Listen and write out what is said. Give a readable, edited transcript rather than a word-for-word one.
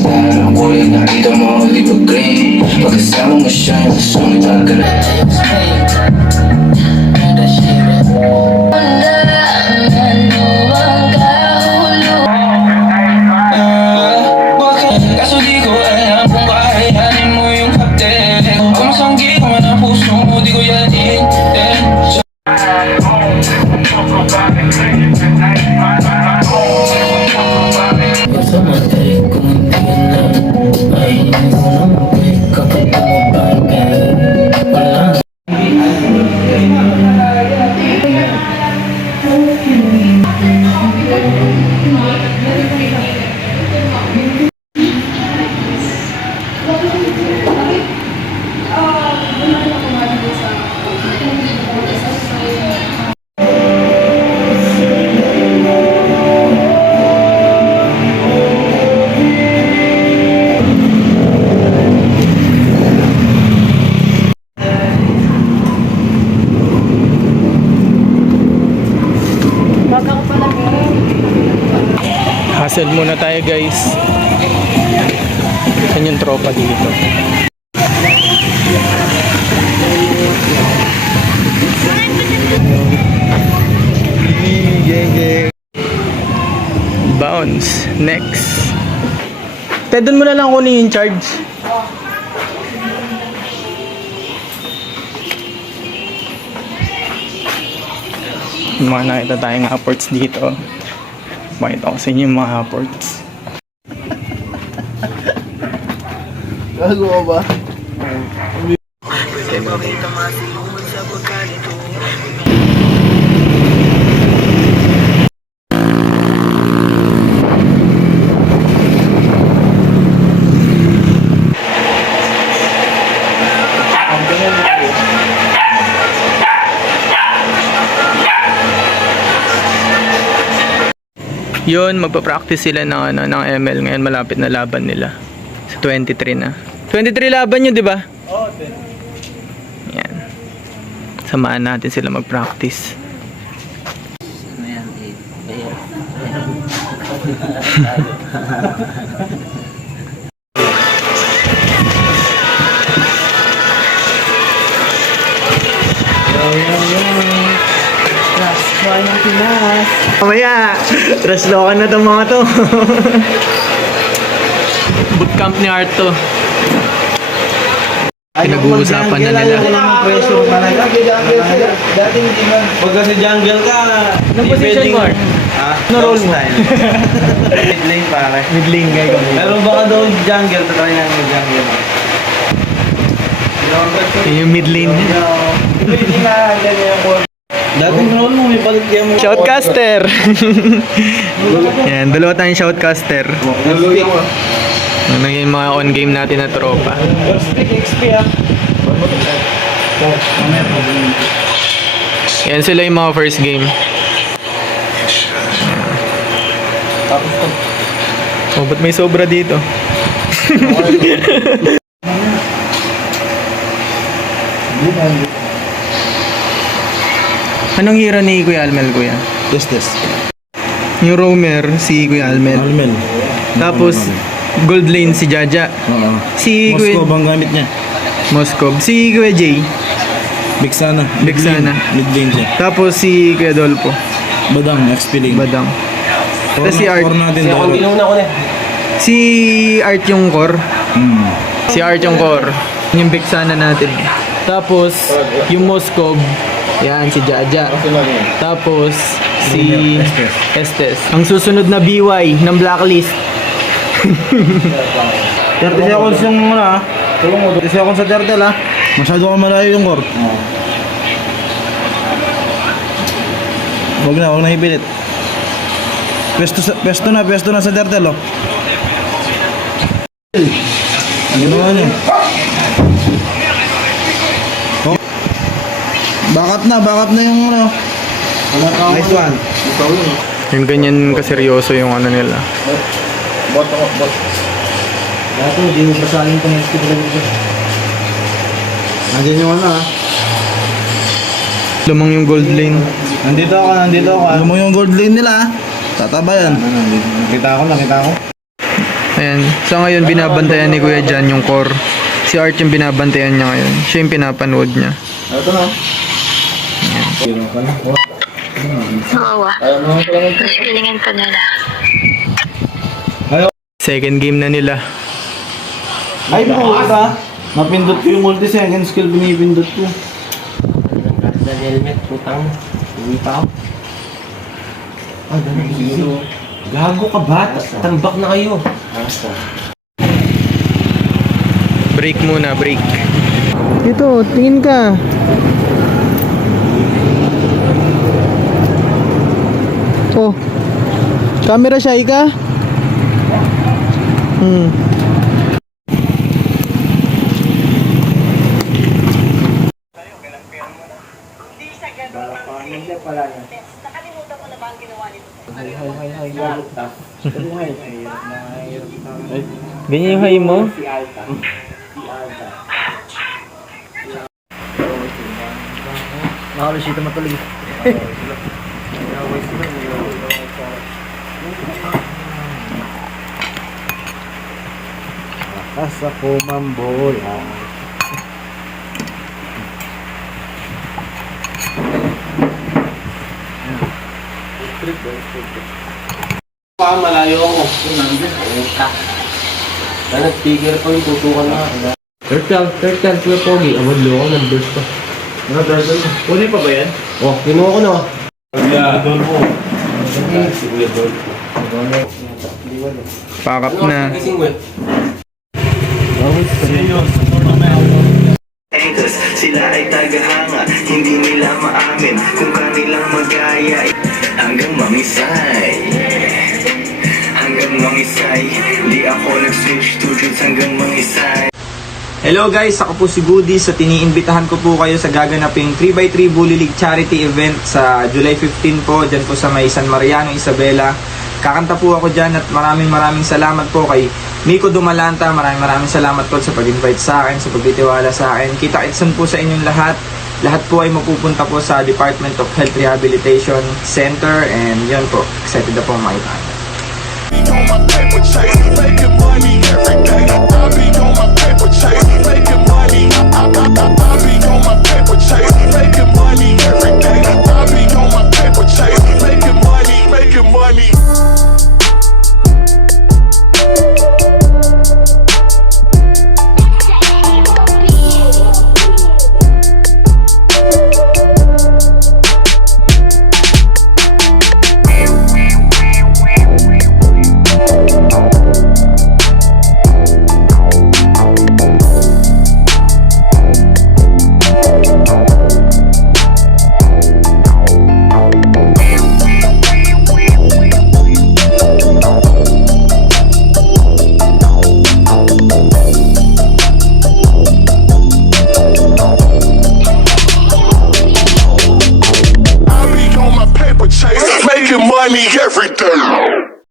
style ang kulay nakita mo, libo green. Pagkasama mo siya, yung sungit pagkalat. Kaso di ko alam kung kakayanin mo yung hapte. Kung sanggi ko man ang puso mo, di ko yanin. Mamatay kung hindi ka na. Ay hindi ko na mapay kapag tumabay ka. Wala. Hustle muna tayo guys. Saan yung tropa dito? Bounce. Next. Doon mo na lang kunin yung charge. Mga nakita tayong upwards dito. Pakita ko sa inyo yung mga upwards. Gago ka ba? Yun, magpa-practice sila ng, ng ML ngayon. Malapit na laban nila. Sa 23 na. 23 laban nyo, di ba? Oo, Yan. Samahan natin sila mag-practice. Mamaya, trashlokan na itong mga to. Bootcamp ni Art to. Pinag-uusapan na nila. Pressure talaga. Dati hindi man. Pag sa jungle ka, Anong position mo, Art? Ha? Ano role mo? Mid lane pare. Mid lane guy kami. Pero baka daw jungle, tatry nga yung jungle. Yung mid lane niya. Hindi na, ganyan yung core. Dating role mo, may palit kaya mo. Shoutcaster! Yan, dalawa tayong shoutcaster. Ano yung mga on-game natin na tropa. Speak XP ah. Yan sila yung mga first game. Oh, ba't may sobra dito? Anong hero ni Kuya Almel, Kuya? This. Yung roamer, si Kuya Almel. Almen. Tapos, gold lane si Jaja. Oo. Si Moscow Kuya bang gamit niya? Moskov. Si Kuya Jay. Bixana. Bixana. Mid lane siya. Tapos si Kuya Dolpo. Badang, XP lane. Badang. Tapos si Art. Core natin dalawa. Si Art yung core. Hmm. Si Art yung core. Yung Bixana natin. Tapos, yung Moskov. Yan, si Jaja. Tapos, si Estes. Ang susunod na BY ng Blacklist. 30 seconds yung muna ah. 30 seconds sa turtle ah. Masyado ka malayo yung core. Huwag na ipilit. Pesto na sa turtle oh. Ano ginawa niyo? Oh. Bakat na yung ano. Nice one. Yung ganyan kaseryoso yung ano nila. Bot. Dato, di mo basahin itong SQ talaga dito. Nandiyan yung ano ah. Lumang yung gold lane. Nandito ako. Lumang yung gold lane nila ah. Tataba yan. Nakita ko. Ayan. Sa ngayon, binabantayan ni Kuya Jan yung core. Si Art yung binabantayan niya ngayon. Siya yung pinapanood niya. Ito na. Oo. Mas pilingan pa nila. Second game na nila. Ay, puta. Napindot ko yung multi-second skill, binipindot ko. Sa helmet, putang. Uwi pa ako. Ganun. Gago ka ba? Tambak na kayo. Break muna, break. Ito, tingin ka. Oh. Camera shy ka? Ganyan yung hay mo? Nakabisita matuloy. Asa ko mambola. Malayo ako. Puta. Nag-figure ko yung tutukan na. Turtle, Kuya Pogi. Awad lo ako ng burst pa. Kunin pa ba yan? Oh, kinuha ko na. Pack up na. Gising mo eh. Anchors, sila ay tagahanga, hindi nila maamin kung kanilang magaya hanggang mangisay. Hanggang mangisay, di ako nag-switch to drugs hanggang mangisay. Hello guys, ako po si Goody. So tiniimbitahan ko po kayo sa gaganaping 3x3 Bully League Charity Event sa July 15 po, dyan po sa may San Mariano, Isabela. Kakanta po ako dyan at maraming salamat po kay Miko Dumalanta. Maraming salamat po sa pag-invite sa akin, sa pagtitiwala sa akin. Kita-kitsan po sa inyong lahat. Lahat po ay mapupunta po sa Department of Health Rehabilitation Center and yun po, excited na po makita. On my paper chase, making money every day. I be on my paper chase, making money. I be on my paper chase, making money every day. I be on my paper chase, making money. Making money every day.